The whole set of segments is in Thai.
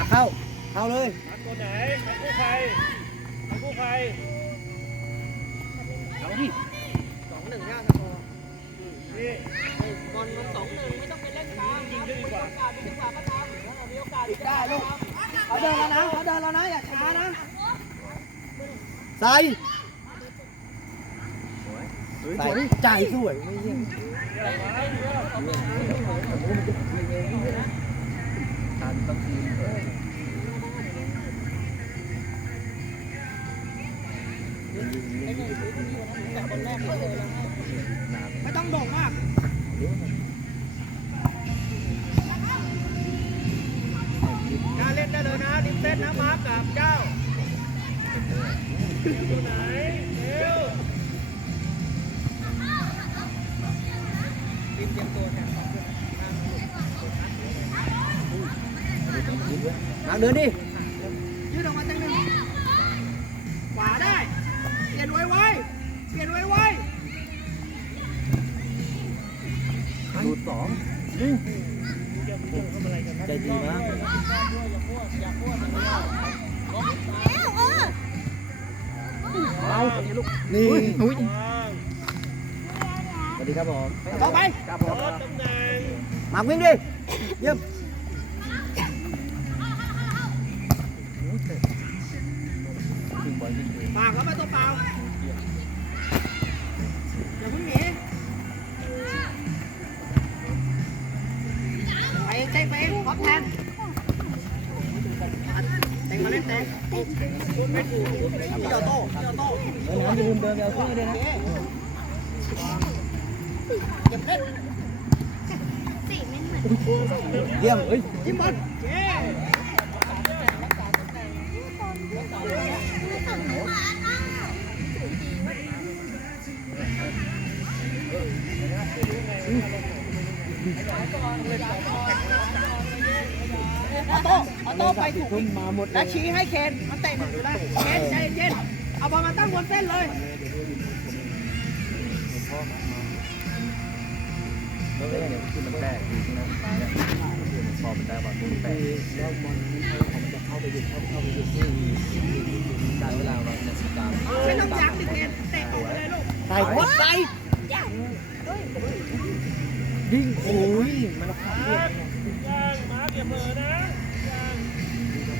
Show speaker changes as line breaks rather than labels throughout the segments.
อะเข้า เข้าเลย
ทำตัวไหนทำกู้ภัยทำกู้ภัย
เอาดิ
สองหนึ่งยากนะพอ
นี่
บอลมันสองหนึ่งไม่ต้องไปเล่นกลาง
ยิงได้ดีกว่า
โอกาสมีจังหวะก็ทำถ้าเรามีโอกาส
ติดได้ลูกเขาเดินแล้วนะเขาเดินแล้วนะอย่าช้านะใส่ใส่ใจสวยไม่ยิ่ง
ไม่ต้องโด่งมากกล้าเล่นได้เลยนะริมเส้นนะมาร์คกับเจ้า
ตัวไหนเเดิ
นดิ
ยืดออกมาจังหนึ่งขวาได้ เปลี่ยนไวไวเปลี่ยนไวไว
ดูดสองใจดีมากเอานี่
วาง
สวัสดีครับผม
เข้าไป
ครับผ
ร
ม
ถตำแหน่ง
มาวิ่งดิเยี่ยม
เต้นไปเองพร้อแทนเต้นมาเล่นเต้นพี่ออโต้พี่ออโต้
เดินน้ำย่าลืมเดินไปเอาที่ด้วยนะ
เก็บเล่น
เยี่ยมเอ้ย
ยิ้มบอล ออโต้ออโต้ไปถูก
ทุ่มมาหมดเล
และ
ย
ชี้ให้เคนมันเตะหนึ่งอยู่ได้เคนใจเย็นๆเอาบอลมาตั้งบนเส้นเลย
แล้วเนี่ยคือมันแตกจริงๆนะพอมันได้บอลมันแตก
แล้วบอลผมจะเข้าไปหยุดเข้าเข้าไปหยุดที่
การเวลาเราเนี่ยตาม
ไม่ต้องยั้งดิเคนเตะออกไปเลยลูก
ใส่โคตรใส่ยิงโอ้ยมัน ขับเรียบ
ย่างมาเก็บเบอร์นะ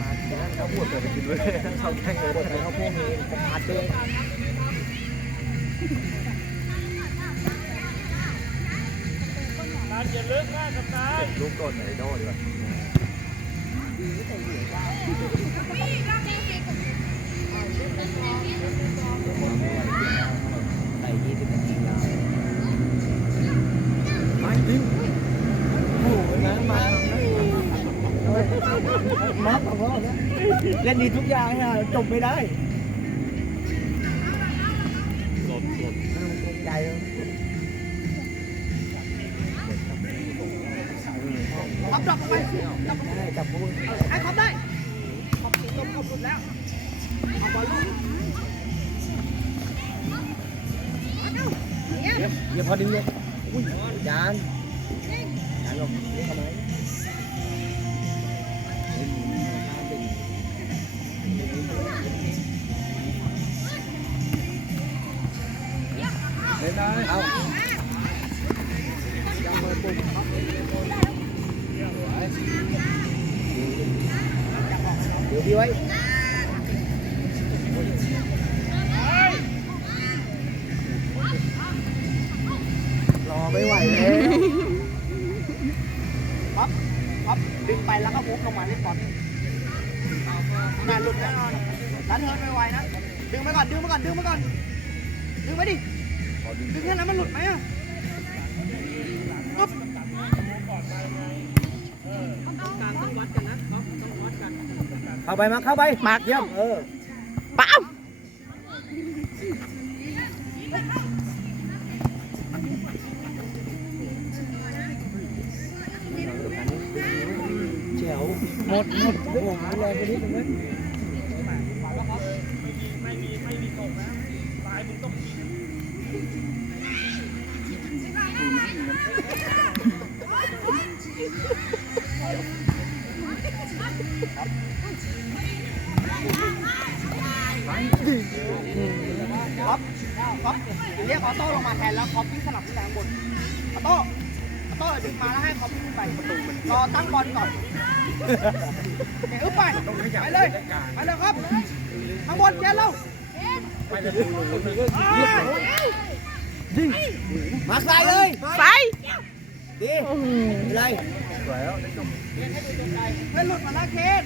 มาแค่เขาพูดเกิดไปกินเลยเขาแข่งเลย
กดไปเขาพวกนี้ประกาศเลย
การอย่าลึกมากกับตาย
ลูกโดนไหนดนดีกว่า
ใส่ยี่สิบนาทีแล้วไม่ยิงโอ้โหนะ มามาของเราเนี่ยเล่นดีทุกอย่างเนี่ยจบไม่ได้
หลบหลบ
ใจเลย
ขอบดรอปออกไป
ได้จับพูด
ไอ้ขอบได้ขอบสีลมขอบหลุดแล้วเอาบอลลูก
เยี่ยมเยี่ยมพอดีเลยอุ้ยจาน
เดี๋
ยวดีไว้รอไม่ไหวแล้ว
ป๊อปป๊อปดึงไปแล้วก็วุบลงมาเล่นบอลงานหลุดแน่นอนรันเทิร์นไวๆนะ ดึงไปก่อน ดึงไปก่อน ดึงไปก่อน
เข้าไปมาเข้าไปมากเยี่ยมเออ
ปั๊ม
แจ๋วหมดหมดโอ้โหแรงไปนิดนึงไหม
ไม่ ก๊อปก๊อปเรียกออโต้ลง
มาแทนแล้วก๊อปที่สลับที่แรงบนออโต้ออโต้ดึงมาแล้วให้ก๊อปวิ่งขึ้นไปประตูมันรอตั้งบอลก่อนเอึ๊บไปไปเลยไปเลยครับข้างบนเจ๊เร็วไปเลยยิ
มาใส่เลย
ใส่
ดีอะไร
สวยแล้ว
ให้หลุดมาละเคน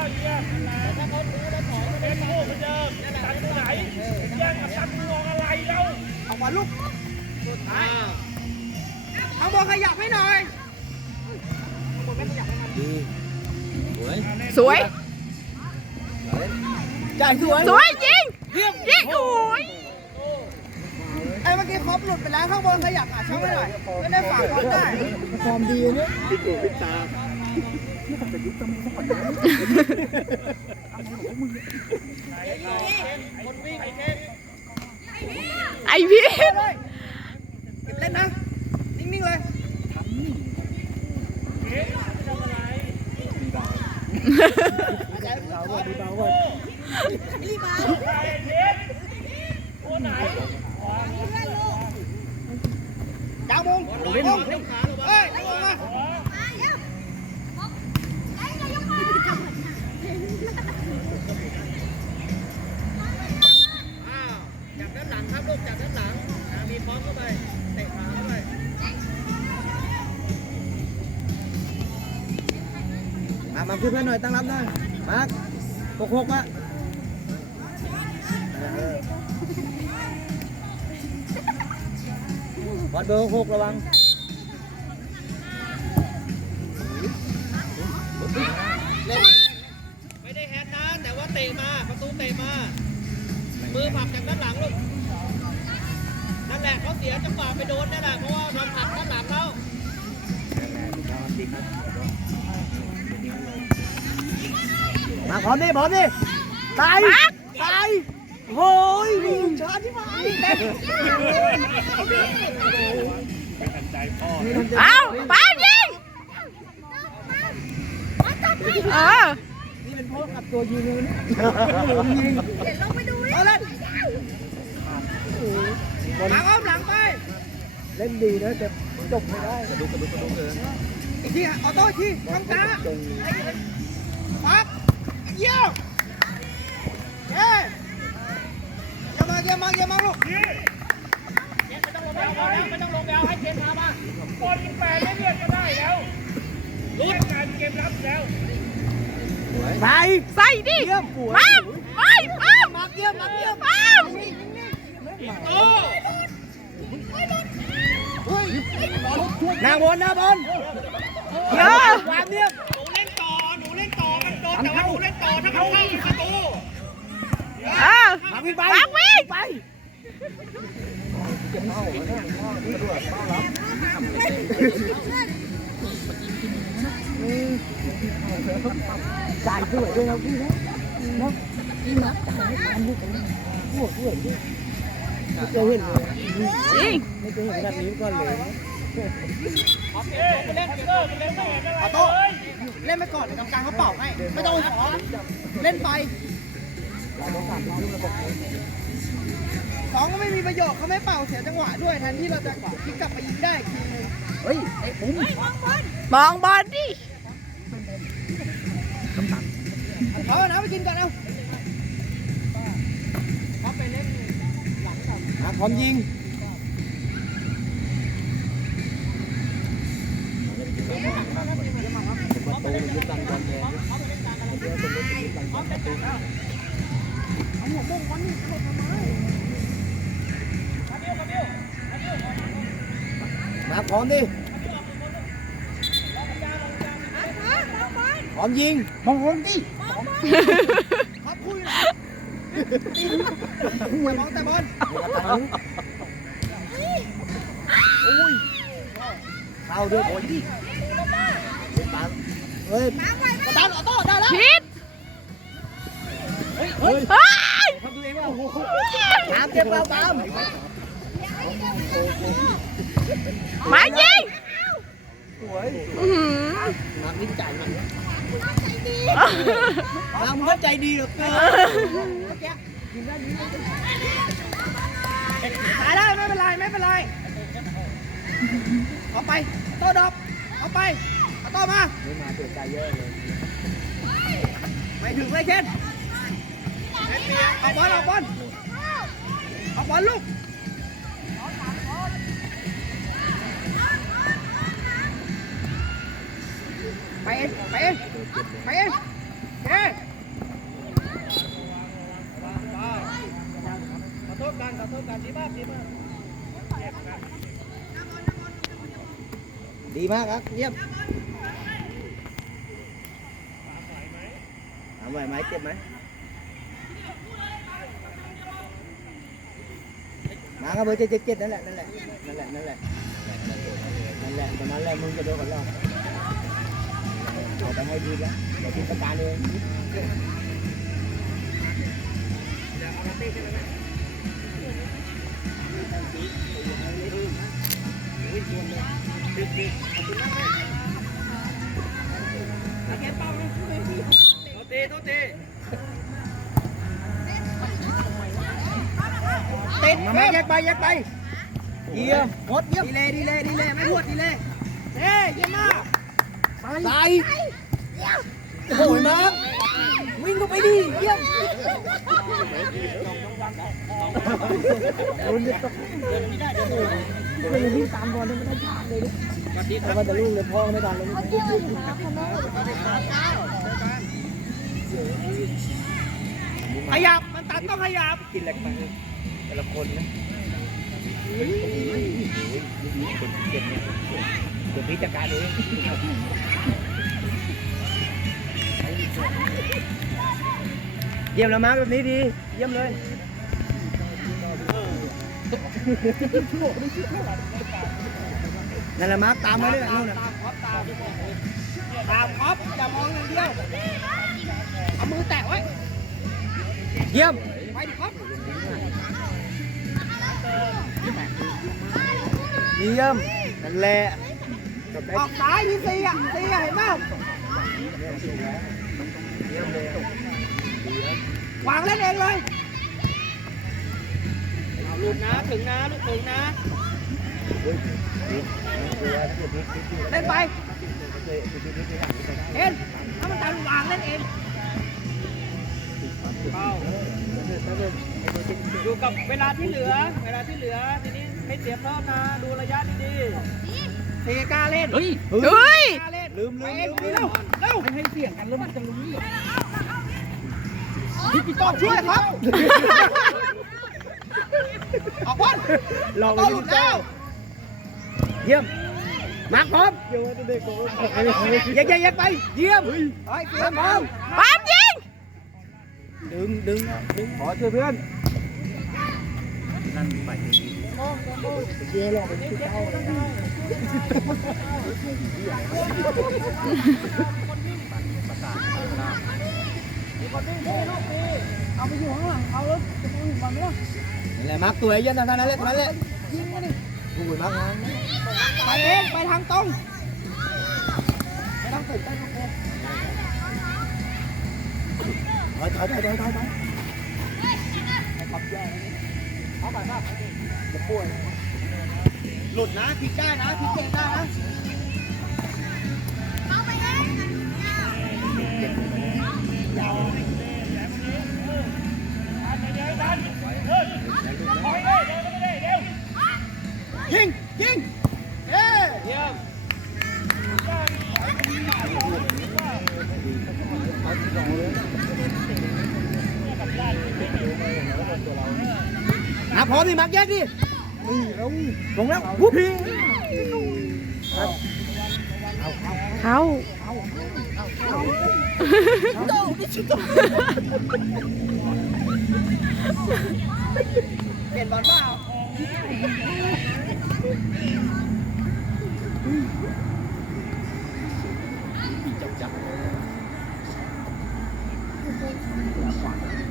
แล้วดีแล้วเยี่ยมนั่นแหละถ้าเขารู้แล้วถอยเป็นลูกเหมือนเดิมตัดตัวไหนแย่งกับตัดมองอะไรแล้ว
ออกมาลูกข้างบนขยับให้หน่อยข้างบนไม่ขยับให้มัน
ดีสวย
สวย
จ่ายสวย
สวยยิงยิงโอ้ย
ไอ้เมื่อกี้คอปหลุดไปแล้วข้างบนขยับหาช่องให้หน่อยไม่ได้ฝากคอปได้
ฟอร์มดีเนี่ย
ไอพี่
เลยเก็บเล่นนะ นิ่งๆเลย
เบาเว้ยเบาเว้ย
ตัวไหน
ดาวมงเฮ้ยลงมา มา
มาขึ้นเพื่อนหน่อยตั้งรับหน่อยมาร์คหกหกอะเออบอลเบอร์หกระวัง
ไม่ได้แฮนด์นะแต่ว่าเตะมาประตูเตะมา มือผลักจากด้านหลังลูกนั่นแหละเขาเสียจังหวะไปโดนนั่นแหละเพราะว่าเราผลักด้านหลังแล้ว
มาพร้อมดิพร้อมดิตายตายโอ้ยมีชาที่มา
เอาไปยิงเออ
นี่เป็นเพราะกับตัวยิงเลยยิง
เอาเล่นหลังอ้อมหลังไป
เล่นดีนะแต่จบไม่ได้
กระดุกกระดุกกระดุกเลย
อีกทีออโต้อีกทีข้างตาปั๊บ เยี่ยมเย้เยี่ยมมากเยี่ยมมากเยี่ยมมากลูก
ไม่ต้องลงไปเอาแล้วไม่ต้องลงไปเอาให้เกมพามาบอลยิงแปดไม่เรียกก็ได้แล้วรู้งานเกมรับแล้ว
ไป
ใส่ดิ
เยี่ยมสวย
มาไปป้าม
มาเยี่ยมมาเยี่ยม
ป้าม
หน้าบอลหน้าบอล
เยอะ
วางเนี่ย
อ
มาวิ่งไป
วางวิ่ง
ไปจ่ายสวยด้วยนะพี่นะเนาะพี่นะจ่ายอันนี้กันโอ้โหสวยด้วยไม่เคยเห็นเลย
ยิง
ไม่เคยเห็นแบบนี้มาก่อนเลย
เอ๊ะไปเล่นเกอร์ไปเล่นไม่เห็นอะไร
ออ
เล
โต้
ย
เล่นไปก่อนเดี๋ยวกรรมการเขาเป่าให้ไม่ต้องขอเล่นไป สองก็ไม่มีประโยชน์เขาไม่เป่าเสียจังหวะด้วยแทนที่เราจะพลิกกลับไปยิงได้อีกทีนึง
เฮ้ยไอ้ปุ้ม
มองบอลดิ
เอานะไปกินก่อนเอาเขาไปเล่นหลังก่อน
มาพร้อมยิง มาพร้อมดิ พร้ อมยิงมองงดิ
ครับคุยหน่อยอย่ามองแต่บอล
เข้าด้วยโอ้ยดิเฮ้ย
กดดันออโต้ได้แล้ว
พิษ
เฮ้ย
เฮ้ย
ทำตัวเองว่าโอ้โหตามเจ็บเราตาม
มายิงอื้อหือ
มาวิ่งจ่ายมันมามึงก็ใจดีเหลือเกินตายได้ไม่เป็นไรไม่เป็นไรเอาไปโต้ดอกเอาไปเอาโต้มา
ไม่มาเกิดใจเยอะเลย
ไม่ถึงเลยเคนเอาบอลเอาบอลเอาบอลลูก ไปเองไปเองไปเองเฮ้
ขอโทษกันขอโทษกันดีมากดีมาก
ดีมากครับเยี่ยมทำไหวไหมเจ็บไหมมาครับเบอร์เจ็ดเจ็ดเจ็ดนั่นแหละนั่นแหละนั่นแหละนั่นแหละนั่นแหละตรงนั้นแหละมึงจะโดนกันรอบ เอาไปให้ดีแล้วเดี๋ยวพิจารณาเองติดมาแยกไปแยกไปเยี่ยมหมดเยี่ยมดีเลยดีเลยดีเลยไม่พวดดีเลยเฮ้ยเยี่ยมมากไป โอ้ยมาวิ่งเข้าไปดิเยี่ยมไม่ยังวิ่งตามบอลไม่ได้ชาติเลยแล้วก็จะลูกเลยพ่อไม่ทันเลยขยับ มันตัดต้องขยับ
กินแหลกไปแต่ละคนนะเป็นเจ็บเนี่ยเดี๋ยวพี่จัดการเอง
เยี่ยมแล้วมาร์คแบบนี้ดี เยี่ยมเลยนั่นแหละมาร์คตามมาเลยนู่นน่ะตามคอปตามตามคอปอย่ามองอย่างเดียวเอามือแตะไว้เยี่ยมไปดิคอปเยี่ยมนั่นแหละออกซ้ายที่สี่อะสี่อะเห็นไหม วางเล่นเองเลยเอาลูกนะถึงนะลูกถึงนะเล่นไปเอ็นถ้ามันตามวางเล่นเอง
อยู่กับเวลาที่เหลือ เวลาที่เหลือทีนี้ไม่เสียเพิ่มนะ ดูระยะดี
เทกล้าเล่น
ๆเฮ้ย
เฮ้ย
ก ล้าเล่นลืมลืมลืมเร็วเร็ว
ให้เสียงกันแล้วมันจะรู้
พี่ต้องช่วยครับออกบอล
ลอง
ต่อหลุดแล้วเยี่ยมมาร์คพร้อม
เดี๋ยวจะเด็กผม
แยกแยกแยกไป เยี่ยมเฮ้ยเยี่ยมพร้อม
ปั๊มยิง
ดึงดึงดึง
ขอช่วยเพื่อนนั่นไป
เยี่ยมลงไปที่เต้า
เอาไปอยู่ข้างหลังเขาแล้วจะไปอยู่ฝั่งนู้น
นี่แหละมาร์คตัวเยี่ยมเท่านั้นแหละเท่านั้นแหละ
ยิงมาดิ
โอยมาร์คงานไปเองไปทางตรงไม่ต้องตื่นเต้นโอเคถอยถอยถอยถอยถอยถอยเอาไปป่ะ ป่วยหลุดนะพลิกได้นะพลิกเกมได้นะยิงยิงเอ้ย
เยี่ยม
อะ พร้อมดิมาร์คแยกดิลงแล้ววุ้พี่
เข้า
เปลี่ยนบอลเปล่าทำหัว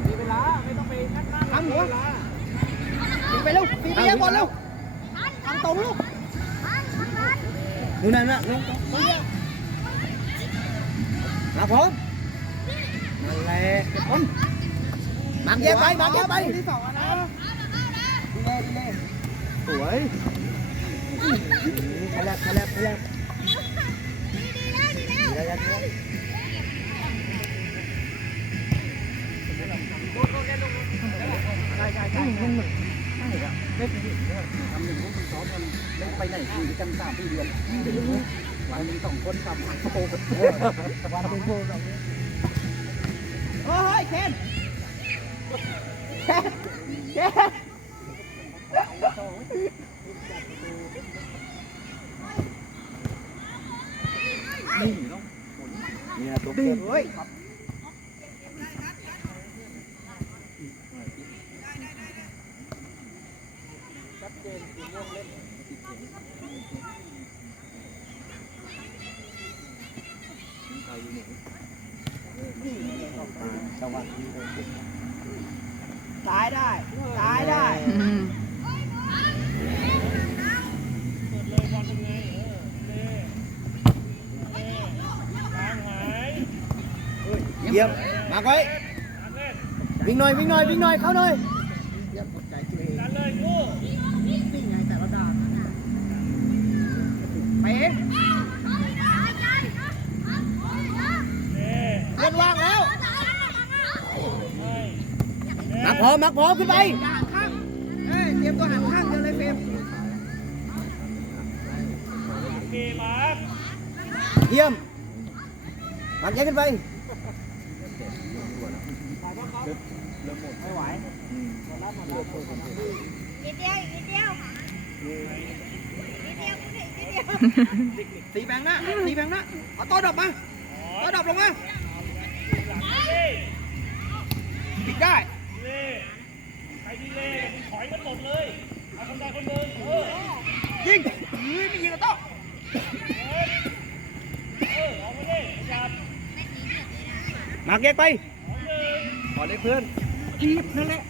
ยิงไปเร็วตีไปยังบอลเร็วทางตรงลูกดูนั่นนะลงมาพร้อมนั่นแหละคนมักแยกไปมักแยกไปที่สองนะดีเลยดีเลย
สวย
ขยับขยับขยับดีแล้วดีแล้ว
ใช่ใช่ใช่มั นเหมือนใช่อะเล่นนี่ทำหนึ่งลูกซ้อมกันเล่นไปไหนคือกันสามปีเดือนวันหนึ่งสองคนทำกระโปรงกัน
วันเป็นโพแบบนี้โอ้ยเคนเคนเคน
นี่เนาะ
นี่นะตัวเคนเฮ้ย จังหวะซ้ายได้ซ้ายได้
เลยบอลเป็นไงเออเล่เล่ล้างหาย
เยี่ยมมาไว้
อันเล่น
วิ่งหน่อยวิ่งหน่อยวิ่งหน่อยเข้าหน่อย
ดันเลยกู้
ไปเอง
เล่
เล่นว่างแล้ว
ให้
มักพอมักพอขึ้นไปเฮ้ยเตรียมตัวหันข้างเดียวเลยเฟรม
เกมาร์ค
เยี่ยมมักแยกขึ้นไป
นิดเดียวอีกนิดเดียวนิดเดียวนิดเดียว
ตีแบงหน้าตีแบงหน้าเอาโต้ดอกมาโต้ดอกลงมา
หลังเล่
ปิดได้
เล่ใครที่เล่มึงถอ ยมันหมดเลยเอาคนใดคนหนึ่งเออ
ยิงเฮ้ยไม่ยิงกับโต้
เออเอาไปเล่จับ
มักแยกไป
ขอเล่นเพื่อน
ทีบนั่นแหละ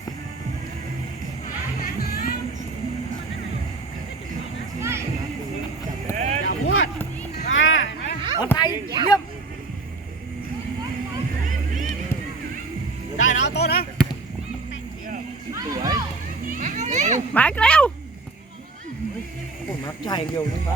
อย่าพวดอ่าเอาใส่เยี่ยมได้นะโต้นะ
สวย
มาอีกแล้ว
ผมมักใจอย่างเดีย